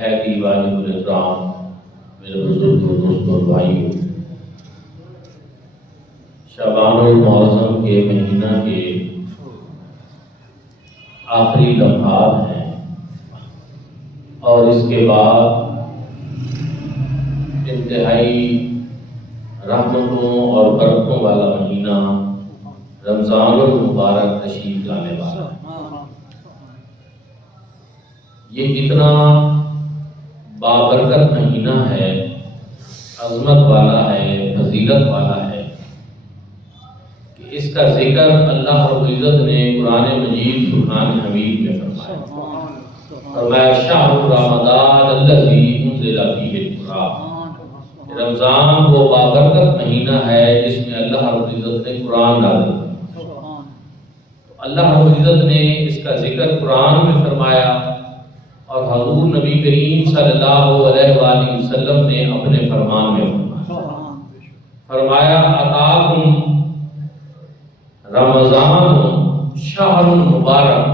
نہایت واجب الاحترام میرے بزرگوں، دوستوں اور بھائیوں، شعبان المعظم کے مہینہ کے آخری لمحات ہیں اور اس کے بعد انتہائی رحمتوں اور برکتوں والا مہینہ رمضان المبارک تشریف لانے والا ہے۔ یہ اتنا بابرکت مہینہ ہے، عظمت والا ہے، فضیلت والا ہے کہ اس کا ذکر اللہ رب العزت نے قرآن مجید فرقان حمید میں فرمایا شہر رمضان الذی انزل فیہ القرآن۔ رمضان وہ بابرکت مہینہ ہے جس میں اللہ رب العزت نے قرآن نازل فرمایا۔ اللہ رب العزت نے اس کا ذکر قرآن میں فرمایا اور حضور نبی کریم صلی اللہ علیہ وآلہ وسلم نے اپنے فرمان میں فرمایا اتاکم رمضان شہر مبارک،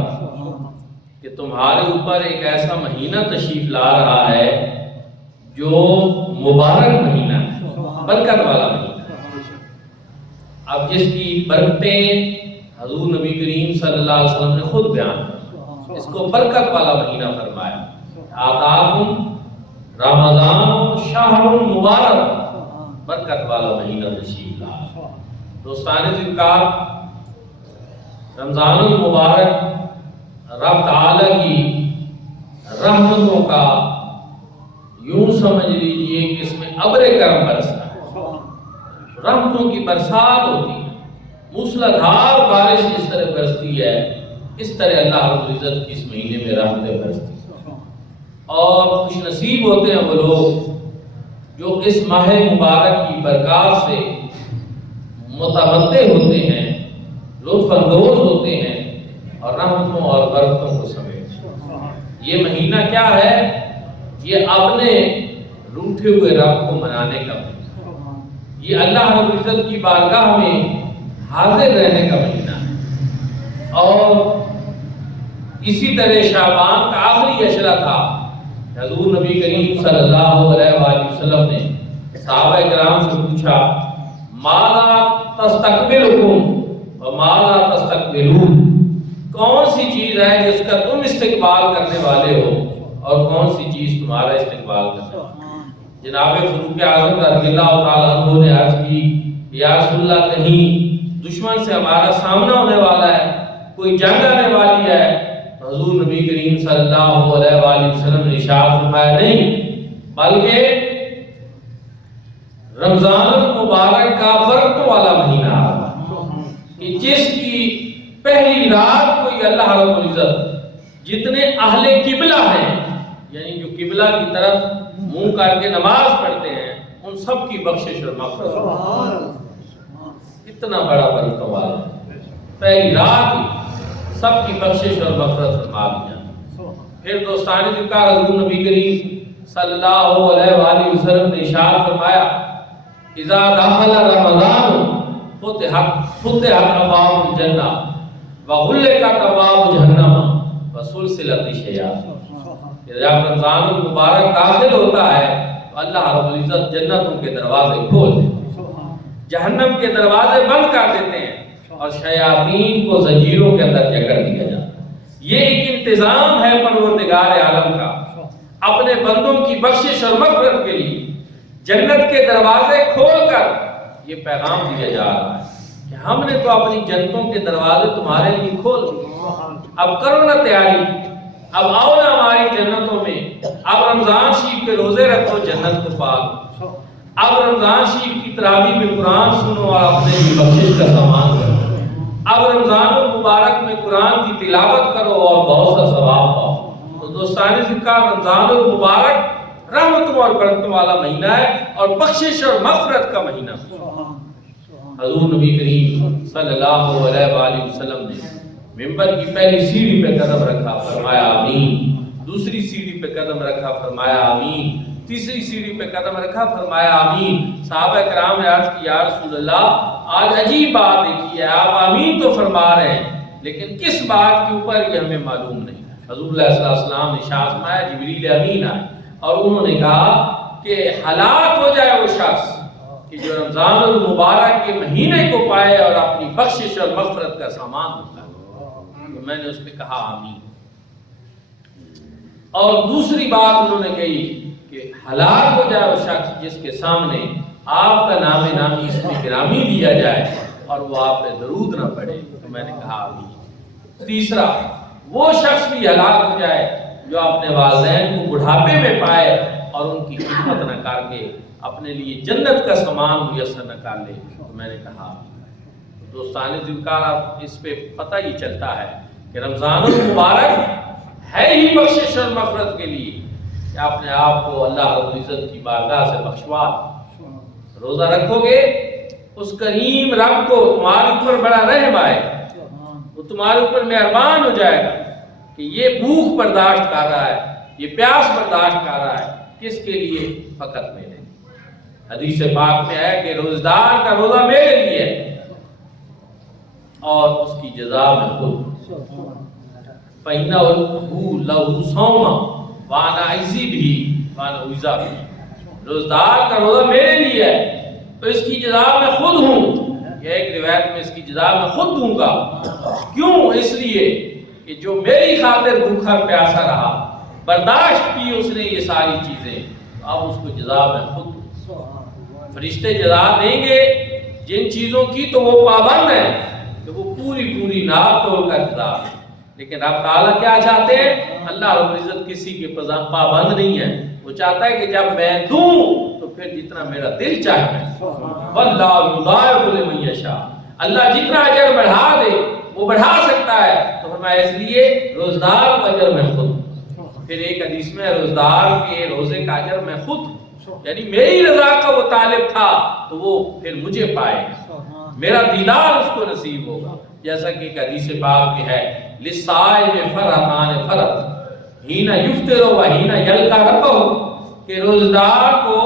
کہ تمہارے اوپر ایک ایسا مہینہ تشریف لا رہا ہے جو مبارک مہینہ ہے، برکت والا مہینہ۔ اب جس کی برکتیں حضور نبی کریم صلی اللہ علیہ وسلم نے خود بیان کی، اس کو برکت والا مہینہ فرمایا۔ آتاکم رمضان شہر مبارک، برکت والا مہینہ تشریف لایا۔ دوستان ذکر، رمضان المبارک رب تعالی کی رحمتوں کا یوں سمجھ لیجئے کہ اس میں ابر کرم برستا ہے، رحمتوں کی برسات ہوتی ہے، موسلادھار بارش اس طرح برستی ہے، اس طرح اللہ رب العزت کی اس مہینے میں رحمتیں برستی ہیں۔ اور خوش نصیب ہوتے ہیں وہ لوگ جو اس ماہ مبارک کی برکات سے متمتع ہوتے ہیں، لطف اندوز ہوتے ہیں اور رحمتوں اور برکتوں کو سمیٹتے ہیں۔ یہ مہینہ کیا ہے؟ یہ اپنے روٹھے ہوئے رب کو منانے کا مہینہ، یہ اللہ رب العزت کی بارگاہ میں حاضر رہنے کا مہینہ ہے۔ اور اسی طرح شعبان کا آخری عشرہ تھا، حضور نبی کریم صلی اللہ علیہ وآلہ وسلم نے صحابہ کرام سے پوچھا ماذا تستقبلکم وماذا تستقبلون، کون سی چیز ہے جس کا تم استقبال کرنے والے ہو اور کون سی چیز تمہارا استقبال کرنے والا ہے؟ جناب فاروق اعظم رضی اللہ تعالیٰ عنہ نے عرض کی یا رسول اللہ کہیں دشمن سے ہمارا سامنا ہونے والا ہے، کوئی جنگ آنے والی ہے؟ حضور نبی کریم صلی اللہ علیہ وآلہ وسلم نے ارشاد فرمایا نہیں، بلکہ رمضان المبارک کا برکتوں والا مہینہ کہ جس کی پہلی رات کو یہ اللہ رب العزت جتنے اہل قبلہ ہیں، یعنی جو قبلہ کی طرف منہ کر کے نماز پڑھتے ہیں، ان سب کی بخشش اور مغفرت، اتنا بڑا برکتوں والا پہلی رات ہی سب کی بخشش اور مغفرت فرما دیا۔ پھر دوستان ذکر، حضور نبی کریم صلی اللہ علیہ وآلہ وسلم نے ارشاد فرمایا اذا دخل رمضان فتحت ابواب الجنہ وغلقت ابواب جہنم وسلسلت الشیاطین۔ جب رمضان المبارک داخل ہوتا ہے تو اللہ رب العزت جنتوں کے دروازے کھول دیتے ہیں، جہنم کے دروازے بند کر دیتے ہیں اور شیاطین کو زنجیروں کے اندر جکڑ دیا جاتا ہے۔ یہ ایک انتظام ہے پروردگار عالم کا اپنے بندوں کی بخشش اور مغفرت کے لیے، جنت کے دروازے کھول کر یہ پیغام دیا جا رہا ہے کہ ہم نے تو اپنی جنتوں کے دروازے تمہارے لیے کھول دیے، اب کرو نا تیاری، اب آؤ نا ہماری جنتوں میں، اب رمضان شریف کے روزے رکھو، جنت کو پالو، اب رمضان شریف کی تراویح میں قرآن سنو اور اپنے لیے بخشش کا سامان کرو، اب رمضان المبارک میں قرآن کی تلاوت کرو اور بہت سا ثواب پاؤ۔ تو دوستان ذکر، رمضان المبارک رحمتوں اور برکتوں والا مہینہ ہے اور بخشش اور مغفرت کا مہینہ۔ حضور نبی کریم صلی اللہ علیہ وآلہ وسلم نے منبر کی پہلی سیڑھی پہ قدم رکھا، فرمایا آمین، دوسری سیڑھی پہ قدم رکھا، فرمایا آمین، تیسری سیڑھی پہ قدم رکھا، فرمایا آمین۔ صحابہ کرام نے عرض کی یا رسول اللہ آج عجیب بات دیکھی ہے، آپ آمین تو فرما رہے ہیں لیکن کس بات کے اوپر یہ ہمیں معلوم نہیں ہے۔ حضور علیہ السلام نے ارشاد فرمایا جبریل امین آئے اور انہوں نے کہا کہ ہلاک ہو جائے وہ شخص کہ جو رمضان المبارک کے مہینے کو پائے اور اپنی بخشش اور مغفرت کا سامان ہوتا ہے۔ تو میں نے اس پہ کہا آمین۔ اور دوسری بات انہوں نے کہی کہ ہلاک ہو جائے وہ شخص جس کے سامنے آپ کا نام نامی اسم گرامی لیا جائے اور وہ آپ پہ درود نہ پڑے، تو میں نے کہا آمین۔ تیسرا، وہ شخص بھی ہلاک ہو جائے جو اپنے والدین کو بڑھاپے میں پائے اور ان کی خدمت نہ کر کے اپنے لیے جنت کا سامان میسر نہ کر لے، تو میں نے کہا آمین۔ دوستان ذوالفقار، آپ اس پہ پتہ ہی چلتا ہے کہ رمضان المبارک ہے ہی بخشش اور مغفرت کے لیے کہ اپنے آپ کو اللہ رب العزت کی بارگاہ سے بخشوا۔ روزہ رکھو گے اس کریم رب کو تمہارے اوپر بڑا رحم آئے، وہ تمہارے اوپر مہربان ہو جائے گا کہ یہ بھوک برداشت کر رہا ہے، یہ پیاس برداشت کر رہا ہے، کس کے لیے؟ فقط میرے۔ حدیث پاک میں ہے کہ روزدار کا روزہ میرے لیے ہے اور اس کی جزا میں خود۔ فَإِنَّهُ لَهُ صَوْمٌ وَأَنَا أَجْزِي بِهِ وَأَنَا أُجْزَىٰ بِهِ۔ روزدار کا روزہ میرے لیے ہے تو اس کی جزا میں خود ہوں۔ یہ ایک روایت میں اس کی جزا میں خود دوں گا۔ کیوں؟ اس لیے کہ جو میری خاطر بھوکا پیاسا رہا، برداشت کی اس نے یہ ساری چیزیں، اب اس کو جزا میں خود دوں۔ فرشتے جزا دیں گے جن چیزوں کی تو وہ پابند ہے کہ وہ پوری ناپ توڑ کر جزا دیں، لیکن رب تعالیٰ کیا چاہتے ہیں؟ اللہ رب العزت کسی کے پابند نہیں ہے، وہ چاہتا ہے کہ جب میں دوں تو پھر جتنا میرا دل چاہے میں۔ واللہ یضاعف لمن یشاء، اللہ جتنا اجر بڑھا دے وہ بڑھا سکتا ہے، تو فرمایا اس لیے روزدار کا اجر میں خود۔ پھر ایک حدیث میں روزدار کے روزے کا اجر میں خود، یعنی میری رضا کا وہ طالب تھا تو وہ پھر مجھے پائے گا، میرا دیدار اس کو نصیب ہوگا۔ جیسا کہ ایک حدیث پاک میں ہے للصائم فرحتان فرح حین یفطر و حین یلقا ربہ، کہ روزدار کو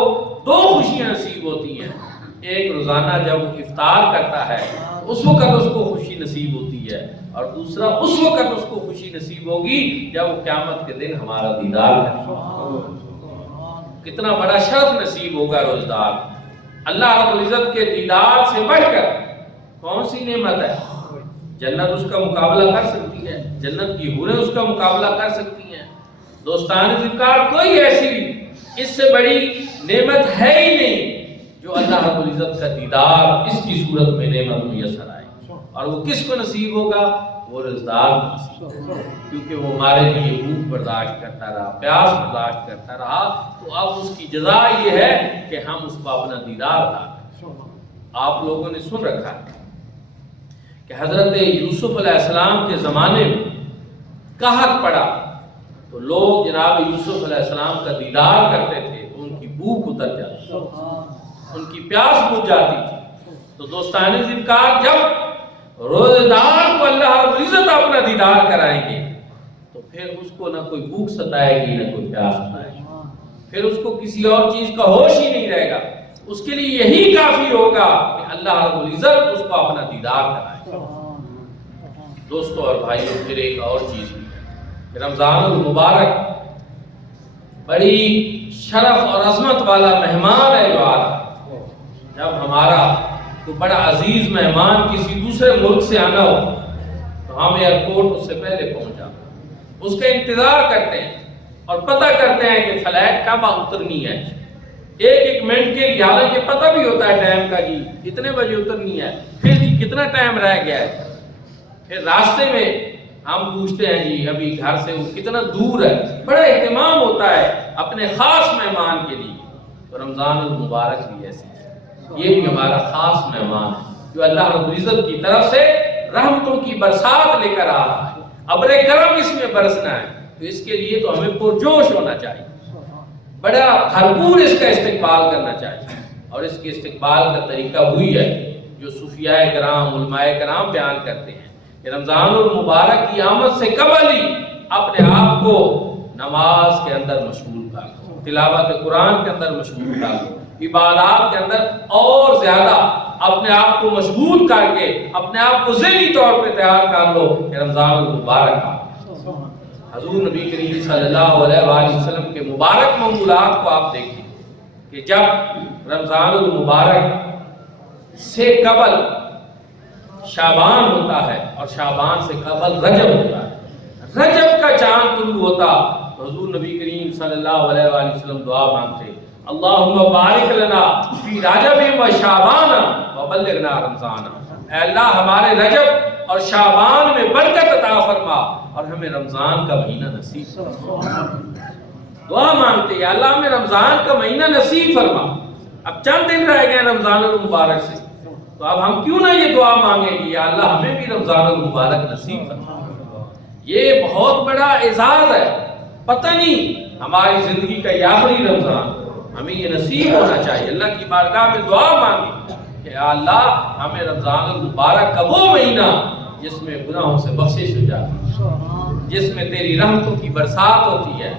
دو خوشیاں نصیب ہوتی ہیں، ایک روزانہ جب افطار کرتا ہے اس وقت اس کو خوشی نصیب ہوتی ہے، اور دوسرا اس وقت اس کو خوشی نصیب ہوگی جب وہ قیامت کے دن ہمارا دیدار کرے۔ کتنا بڑا شرف نصیب ہوگا روزدار۔ اللہ رب العزت کے دیدار سے بڑھ کر کون سی نعمت ہے؟ جنت اس کا مقابلہ کر سکتی ہے؟ جنت کی حوریں اس کا مقابلہ کر سکتی ہیں؟ دوستان ذکر کوئی ایسی اس سے بڑی نعمت ہے ہی نہیں جو اللہ رب العزت کا دیدار اس کی صورت میں نعمت میسر آئے، اور وہ کس کو نصیب ہوگا؟ وہ روزدار کو نصیب ہوگا، کیونکہ وہ ہمارے لیے بھوک برداشت کرتا رہا، پیاس برداشت کرتا رہا، تو اب اس کی جزا یہ ہے کہ ہم اس کو اپنا دیدار عطا کریں۔ آپ لوگوں نے سن رکھا ہے کہ حضرت یوسف علیہ السلام کے زمانے میں قحط پڑا تو لوگ جناب یوسف علیہ السلام کا دیدار کرتے تھے تو ان کی بھوک اتر جاتی تھی، ان کی پیاس بجھ جاتی تھی۔ تو دوستان ذکر جب روزدار کو اللہ رب العزت اپنا دیدار کرائیں گے تو پھر اس کو نہ کوئی بھوک ستائے گی نہ کوئی پیاس ستائے گی، پھر اس کو کسی اور چیز کا ہوش ہی نہیں رہے گا، اس کے لیے یہی کافی ہوگا کہ اللہ رب العزت اس کو اپنا دیدار کرائے۔ دوستو اور بھائیوں، پھر ایک اور چیز بھی ہے کہ رمضان المبارک بڑی شرف اور عظمت والا مہمان ہے جو آ رہا ہے۔ جب ہمارا کوئی بڑا عزیز مہمان کسی دوسرے ملک سے آنا ہو تو ہم ایئرپورٹ اس سے پہلے پہنچ جاتے ہیں، اس کا انتظار کرتے ہیں اور پتہ کرتے ہیں کہ فلائٹ کب اترنی ہے، ایک منٹ کے لیے، حالانکہ پتہ بھی ہوتا ہے ٹائم کا جی اتنے بجے اترنی ہے، پھر جی کتنا ٹائم رہ گیا ہے، پھر راستے میں ہم پوچھتے ہیں جی ابھی گھر سے وہ کتنا دور ہے، بڑا اہتمام ہوتا ہے اپنے خاص مہمان کے لیے۔ تو رمضان المبارک بھی ایسی ہے، یہ بھی ہمارا خاص مہمان ہے جو اللہ رب العزت کی طرف سے رحمتوں کی برسات لے کر آ رہا ہے، ابر کرم اس میں برسنا ہے، تو اس کے لیے تو ہمیں پرجوش ہونا چاہیے، بڑا بھرپور اس کا استقبال کرنا چاہیے، اور اس کے استقبال کا طریقہ وہی ہے جو صوفیاء کرام علماء کرام بیان کرتے ہیں کہ رمضان المبارک کی آمد سے قبل ہی اپنے آپ کو نماز کے اندر مشغول کر لو، تلاوت قرآن کے اندر مشغول کر لو، عبادات کے اندر اور زیادہ اپنے آپ کو مشغول کر کے اپنے آپ کو ذہنی طور پہ تیار کر لو کہ رمضان المبارک آ۔ حضور نبی کریم صلی اللہ علیہ وآلہ وسلم کے مبارک معمولات کو آپ دیکھیں کہ جب رمضان المبارک سے قبل شعبان ہوتا ہے اور شعبان سے قبل رجب ہوتا ہے، رجب کا چاند طلوع ہوتا تو حضور نبی کریم صلی اللہ علیہ وآلہ وسلم دعا مانگتے، اللہم بارک لنا فی رجب و شعبان وبلغنا رمضان، اے اللہ ہمارے رجب اور شعبان میں برکت عطا فرما اور ہمیں رمضان کا مہینہ نصیب فرما۔ دعا مانگتے یا اللہ ہمیں رمضان کا مہینہ نصیب فرما۔ اب چند دن رہ گئے رمضان المبارک سے، تو اب ہم کیوں نہ یہ دعا مانگیں کہ یا اللہ ہمیں بھی رمضان المبارک نصیب فرما۔ یہ بہت بڑا اعزاز ہے، پتہ نہیں ہماری زندگی کا یہ آخری رمضان، ہمیں یہ نصیب ہونا چاہیے۔ اللہ کی بارگاہ میں دعا مانگیں کہ یا اللہ ہمیں رمضان المبارک کا وہ مہینہ جس میں گناہوں سے بخشش ہو جاتی ہے، جس میں تیری رحمتوں کی برسات ہوتی ہے،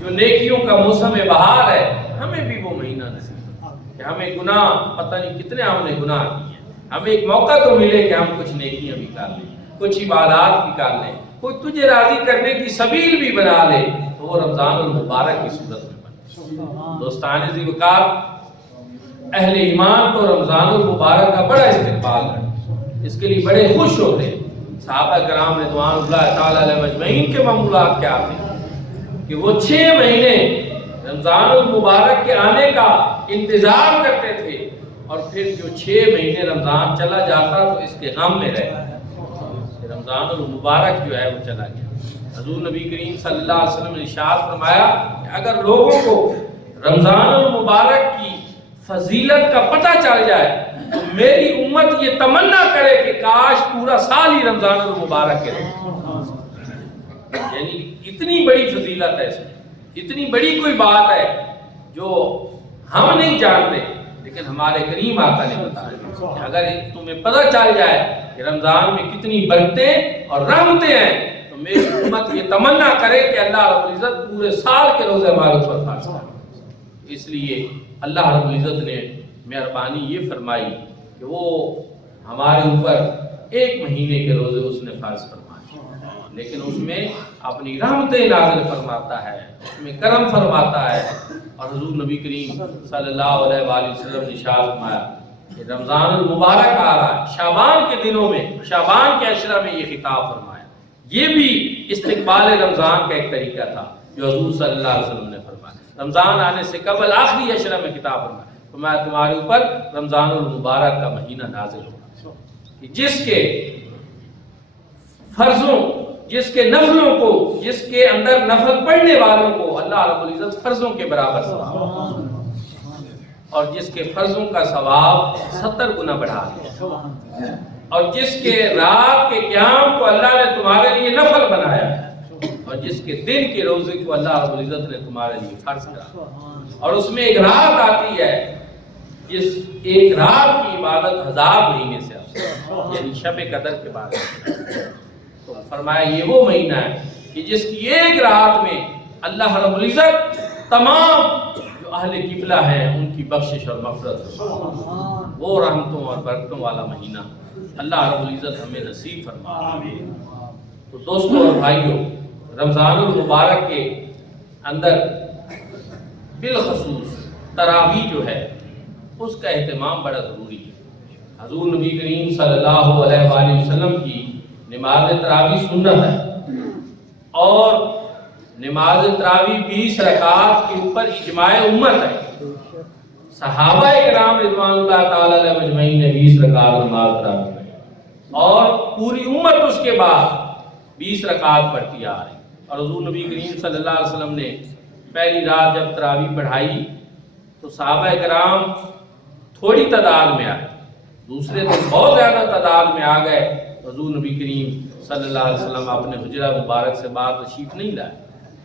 جو نیکیوں کا موسم بہار ہے، ہمیں بھی وہ مہینہ نصیب ہو کہ ہمیں گناہ پتہ نہیں کتنے ہم نے گناہ کیے ہیں، ہمیں ایک موقع تو ملے کہ ہم کچھ نیکیاں بھی کر لیں، کچھ عبادات بھی کر لیں، کوئی تجھے راضی کرنے کی سبیل بھی بنا لے، تو وہ رمضان المبارک کی صورت میں بنے۔ دوستان ذی وقار، اہل ایمان تو رمضان المبارک کا بڑا استقبال کرتے، اس کے لیے بڑے خوش ہوتے ہیں۔ صحابہ کرام رضوان اللہ تعالی علیہ مجمعین کے معمولات کیا تھے کہ وہ 6 مہینے رمضان المبارک کے آنے کا انتظار کرتے تھے، اور پھر جو 6 مہینے رمضان چلا جاتا تو اس کے غم میں رہتے، رمضان المبارک جو ہے وہ چلا گیا۔ حضور نبی کریم صلی اللہ علیہ وسلم نے ارشاد فرمایا کہ اگر لوگوں کو رمضان المبارک کی فضیلت کا پتہ چل جائے تو میری امت یہ تمنا کرے کہ کاش پورا سال ہی رمضان المبارک کے رہے۔ یعنی اتنی بڑی فضیلت ہے اس میں، اتنی بڑی کوئی بات ہے جو ہم نہیں جانتے، لیکن ہمارے کریم آقا نے بتایا کہ اگر تمہیں پتہ چل جائے کہ رمضان میں کتنی برکتیں اور رحمتیں ہیں تو میری امت یہ تمنا کرے کہ اللہ رب العزت پورے سال کے روزے ہمارے اوپر فرض کرے۔ اس لیے اللہ رب العزت نے مہربانی یہ فرمائی کہ وہ ہمارے اوپر 1 مہینے کے روزے اس نے فرض فرمائے، لیکن اس میں اپنی رحمتیں نازل فرماتا ہے، اس میں کرم فرماتا ہے۔ اور حضور نبی کریم صلی اللہ علیہ وآلہ وسلم نے ارشاد فرمایا کہ رمضان المبارک آ رہا ہے، شعبان کے دنوں میں، شعبان کے عشرہ میں یہ خطاب فرمایا۔ یہ بھی استقبال رمضان کا ایک طریقہ تھا جو حضور صلی اللہ علیہ وسلم نے فرمایا۔ رمضان آنے سے قبل آخری عشرہ میں خطاب فرمایا، فرمایا تمہارے اوپر رمضان المبارک کا مہینہ نازل ہوگا کہ جس کے فرضوں، جس کے نفلوں کو، جس کے اندر نفل پڑھنے والوں کو اللہ رب العزت فرضوں کے برابر ثواب، اور جس کے فرضوں کا ثواب 70 گنا بڑھا دیا، اور جس کے رات کے قیام کو اللہ نے تمہارے لیے نفل بنایا، اور جس کے دن کے روزے کو اللہ رب العزت نے تمہارے لیے فرض کرا، اور اس میں ایک رات آتی ہے جس ایک رات کی عبادت 1000 مہینے سے افضل، یعنی شب قدر کے بعد۔ تو فرمایا یہ وہ مہینہ ہے کہ جس کی ایک رات میں اللہ رب العزت تمام جو اہل قبلہ ہیں ان کی بخشش اور مغفرت، وہ رحمتوں اور برکتوں والا مہینہ اللہ رب العزت ہمیں نصیب فرمائے۔ تو دوستوں اور بھائیوں، رمضان المبارک کے اندر بالخصوص تراویح جو ہے اس کا اہتمام بڑا ضروری ہے۔ حضور نبی کریم صلی اللہ علیہ وآلہ وسلم کی نماز تراویح سنت ہے، اور نماز تراویح 20 رکعات کے اوپر اجماع امت ہے۔ صحابہ کرام رضوان اللہ تعالی علیہ مجمعین نے 20 رکعات نماز تراویح پڑھی، اور پوری امت اس کے بعد 20 رکعات پڑھتی آ رہی۔ اور حضور نبی کریم صلی اللہ علیہ وسلم نے پہلی رات جب تراویح پڑھائی تو صحابہ کرام تھوڑی تعداد میں آئے، دوسرے دن بہت زیادہ تعداد میں آ گئے۔ حضور نبی کریم صلی اللہ علیہ وسلم اپنے حجرہ مبارک سے باہر تشریف نہیں لائے۔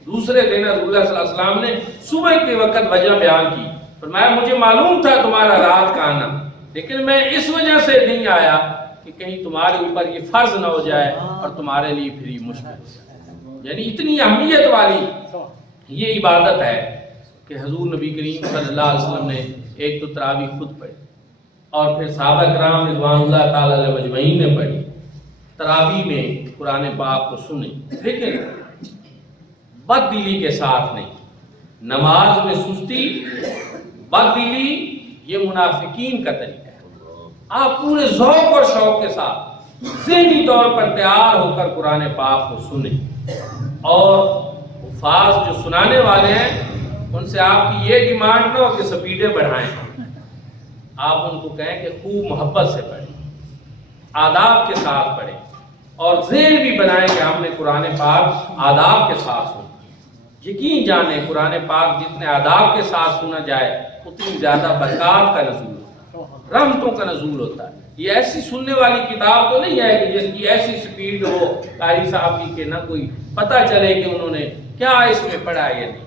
دوسرے دن رسول اللہ صلی اللہ علیہ وسلم نے صبح کے وقت وجہ بیان کی، فرمایا مجھے معلوم تھا تمہارا رات کا آنا، لیکن میں اس وجہ سے نہیں آیا کہ کہیں تمہارے اوپر یہ فرض نہ ہو جائے اور تمہارے لیے پھر یہ مشکل ہو جائے۔ یعنی اتنی اہمیت والی یہ عبادت ہے کہ حضور نبی کریم صلی اللہ علیہ وسلم نے ایک تو تراویح خود پڑھی، اور پھر صحابہ کرام رضوان اللہ تعالی علیہ مجمعین نے پڑھی، تراویح میں قرآن پاک کو سنیں۔ لیکن بد دلی کے ساتھ نہیں. نماز میں سستی، بد دلی، یہ منافقین کا طریقہ ہے. آپ پورے ذوق اور شوق کے ساتھ ذہنی طور پر تیار ہو کر قرآن پاک کو سنیں، اور حفاظ جو سنانے والے ہیں ان سے آپ کی یہ ڈیمانڈ نہ ہو کہ سپیڈیں بڑھائیں. آپ ان کو کہیں کہ خوب محبت سے پڑھیں، آداب کے ساتھ پڑھیں، اور ذہن بھی بنائیں کہ ہم نے قرآن پاک آداب کے ساتھ سنا. یقین جانیں قرآن پاک جتنے آداب کے ساتھ سنا جائے اتنی زیادہ برکات کا نزول ہوتا ہے، رحمتوں کا نزول ہوتا ہے. یہ ایسی سننے والی کتاب تو نہیں ہے کہ جس کی ایسی سپیڈ ہو قاری صاحب کی کہ نہ کوئی پتہ چلے کہ انہوں نے کیا اس میں پڑھا ہے یا نہیں.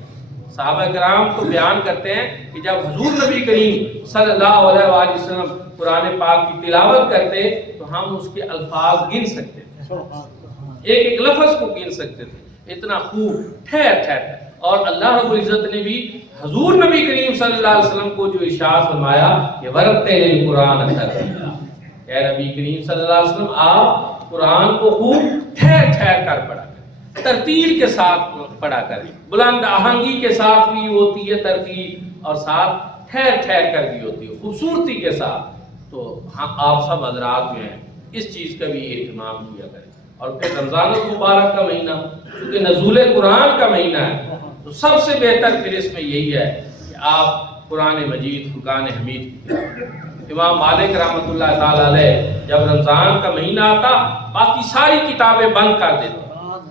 صحابہ کرام تو بیان کرتے ہیں کہ جب حضور نبی کریم صلی اللہ علیہ وآلہ وسلم قرآن پاک کی تلاوت کرتے تو ہم اس کے الفاظ گن سکتے تھے، ایک ایک لفظ کو گن سکتے تھے، اتنا خوب ٹھہر ٹھہر. اور اللہ رب العزت نے بھی حضور نبی کریم صلی اللہ علیہ وسلم کو جو ارشاد فرمایا کہ ورتل القرآن ترتیلا، اے نبی کریم صلی اللہ علیہ وسلم آپ قرآن کو خوب ٹھہر ٹھہر کر پڑھا کریں، ترتیل کے ساتھ پڑھا کریں. بلند آہنگی کے ساتھ بھی ہوتی ہے ترتیل، اور ساتھ ٹھہر ٹھہر کر بھی ہوتی ہے خوبصورتی کے ساتھ. تو آپ سب حضرات جو ہیں اس چیز کا بھی اہتمام کیا کریں. اور پھر رمضان المبارک کا مہینہ کیونکہ نزول قرآن کا مہینہ ہے تو سب سے بہتر پھر اس میں یہی ہے کہ آپ قرآن مجید، فرقان حمید کی تلاوت. امام مالک رحمۃ اللہ تعالی علیہ جب رمضان کا مہینہ آتا باقی ساری کتابیں بند کر دیتے.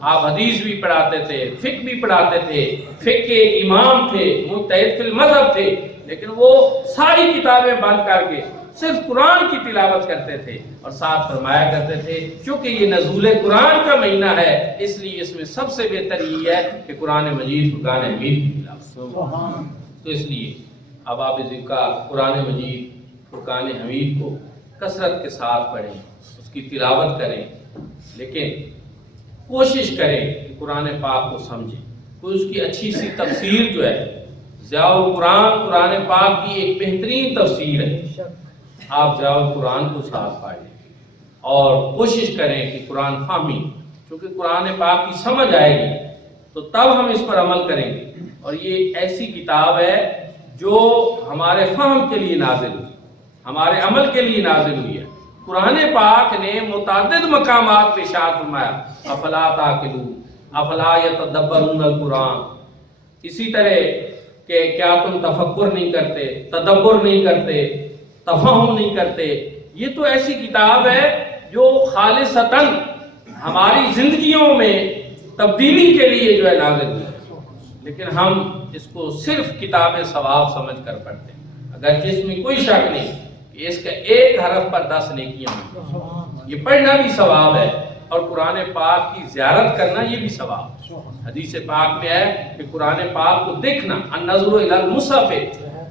آپ حدیث بھی پڑھاتے تھے، فقہ بھی پڑھاتے تھے، فقہ کے امام تھے، مجتہد فی المذہب تھے، لیکن وہ ساری کتابیں بند کر کے صرف قرآن کی تلاوت کرتے تھے. اور ساتھ فرمایا کرتے تھے چونکہ یہ نزول قرآن کا مہینہ ہے اس لیے اس میں سب سے بہتر یہی ہے کہ قرآن مجید، فرقان حمید کی تلاوت. تو اس لیے اب آپ کا قرآن مجید، فرقان حمید کو کثرت کے ساتھ پڑھیں، اس کی تلاوت کریں، لیکن کوشش کریں کہ قرآن پاک کو سمجھیں. کوئی اس کی اچھی سی تفسیر جو ہے، ضیاء القرآن قرآن پاک کی ایک بہترین تفسیر ہے، آپ ضیاء القرآن کو ساتھ پڑھ لیں اور کوشش کریں کہ قرآن فہمی، کیونکہ قرآن پاک کی سمجھ آئے گی تو تب ہم اس پر عمل کریں گے. اور یہ ایسی کتاب ہے جو ہمارے فہم کے لیے نازل ہوئی، ہمارے عمل کے لیے نازل ہوئی ہے. قرآن پاک نے متعدد مقامات پہ ارشاد فرمایا افلا تعقلون افلا یتدبرون القرآن. اسی طرح کہ کیا تم تفکر نہیں کرتے، تدبر نہیں کرتے، تفہم نہیں کرتے. یہ تو ایسی کتاب ہے جو خالصتاً ہماری زندگیوں میں تبدیلی کے لیے جو ہے نازل ہوئی ہے، لیکن ہم اس کو صرف کتاب ثواب سمجھ کر پڑھتے ہیں، اگر جس میں کوئی شک نہیں کہ اس کا ایک حرف پر 10 نیکیاں ہیں. یہ پڑھنا بھی ثواب ہے اور قرآن پاک کی زیارت کرنا یہ بھی ثواب. حدیث پاک میں ہے کہ قرآن پاک کو دیکھنا النظر الی المصحف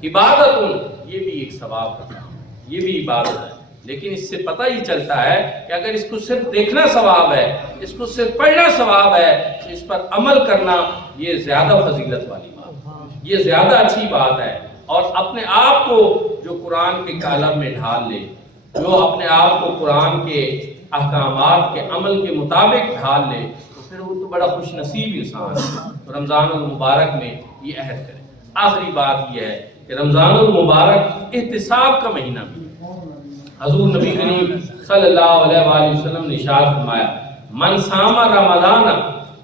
عبادت، یہ بھی ایک ثواب کا کام، یہ بھی عبادت ہے. لیکن اس سے پتہ ہی چلتا ہے کہ اگر اس کو صرف دیکھنا ثواب ہے، اس کو صرف پڑھنا ثواب ہے تو اس پر عمل کرنا یہ زیادہ فضیلت والی بات، یہ زیادہ اچھی بات ہے. اور اپنے آپ کو جو قرآن کے کالم میں ڈھال لے، جو اپنے آپ کو قرآن کے احکامات کے عمل کے مطابق ڈھال لے تو پھر وہ تو بڑا خوش نصیب انسان ہے. رمضان المبارک میں یہ عہد کرے. آخری بات یہ ہے کہ رمضان المبارک احتساب کا مہینہ بھی ہے. حضور نبی کریم صلی اللہ علیہ وآلہ وسلم نے ارشاد فرمایا من صام رمضان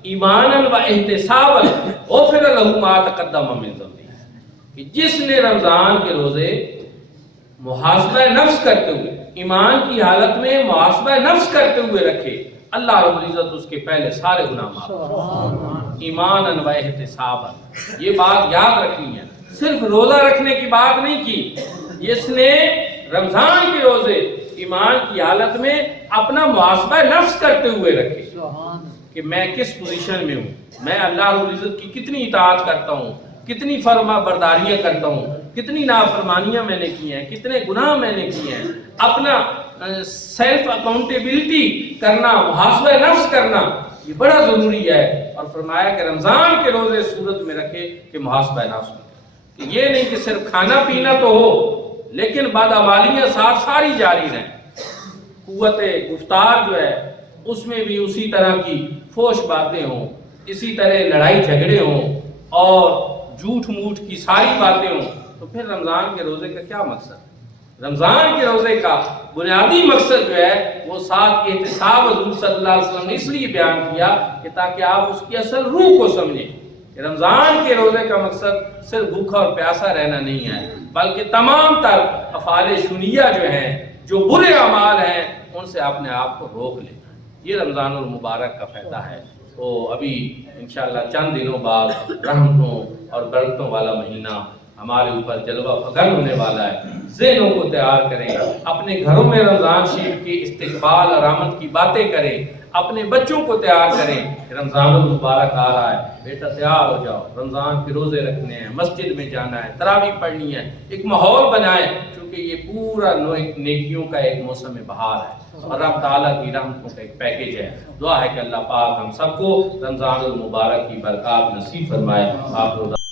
ایمانا و احتسابا غفر له ما تقدم من ذنبه، کہ جس نے رمضان کے روزے محاسبہ نفس کرتے ہوئے، ایمان کی حالت میں محاسبہ نفس کرتے ہوئے رکھے، اللہ رب العزت اس کے پہلے سارے گناہ معاف کرے. ایمانا و احتسابا، یہ بات یاد رکھنی ہے. صرف روزہ رکھنے کی بات نہیں کی، جس نے رمضان کے روزے ایمان کی حالت میں اپنا محاسبہ نفس کرتے ہوئے رکھے کہ میں کس پوزیشن میں ہوں، میں اللہ رب العزت کی کتنی اطاعت کرتا ہوں، کتنی فرما برداریاں کرتا ہوں، کتنی نافرمانیاں میں نے کی ہیں، کتنے گناہ میں نے کیے ہیں. اپنا سیلف اکاؤنٹیبلٹی کرنا، محاسبہ نفس کرنا یہ بڑا ضروری ہے. اور فرمایا کہ رمضان کے روزے صورت میں رکھے کہ محاسبہ نفس میں، کہ یہ نہیں کہ صرف کھانا پینا تو ہو لیکن بدعمالیاں ساتھ ساری جاری رہیں. قوت گفتار جو ہے اس میں بھی اسی طرح کی فوش باتیں ہوں، اسی طرح لڑائی جھگڑے ہوں اور جھوٹ موٹ کی ساری باتیں ہوں، تو پھر رمضان کے روزے کا کیا مقصد؟ رمضان کے روزے کا بنیادی مقصد جو ہے وہ ساتھ کے احتساب حضور صلی اللہ علیہ وسلم نے اس لیے بیان کیا کہ تاکہ آپ اس کی اصل روح کو سمجھیں کہ رمضان کے روزے کا مقصد صرف بھوکا اور پیاسا رہنا نہیں ہے، بلکہ تمام تر افعال شنیہ جو ہیں، جو برے اعمال ہیں، ان سے اپنے آپ کو روک لینا۔ یہ رمضان المبارک کا فائدہ ہے۔ تو ابھی انشاءاللہ چند دنوں بعد رحمتوں اور برکتوں والا مہینہ ہمارے اوپر جلوہ فگن ہونے والا ہے۔ ذہنوں کو تیار کریں، اپنے گھروں میں رمضان شریف کے استقبال اور آمد کی باتیں کریں، اپنے بچوں کو تیار کریں کہ رمضان المبارک آ رہا ہے، بیٹا تیار ہو جاؤ، رمضان کے روزے رکھنے ہیں، مسجد میں جانا ہے، تراویح پڑھنی ہے، ایک ماحول بنائیں، کیونکہ یہ پورا نیکیوں کا ایک موسم بہار ہے اور رب تعالیٰ کی رحمتوں کا ایک پیکیج ہے۔ دعا ہے کہ اللہ پاک ہم سب کو رمضان المبارک کی برکات نصیب فرمائے۔ آپ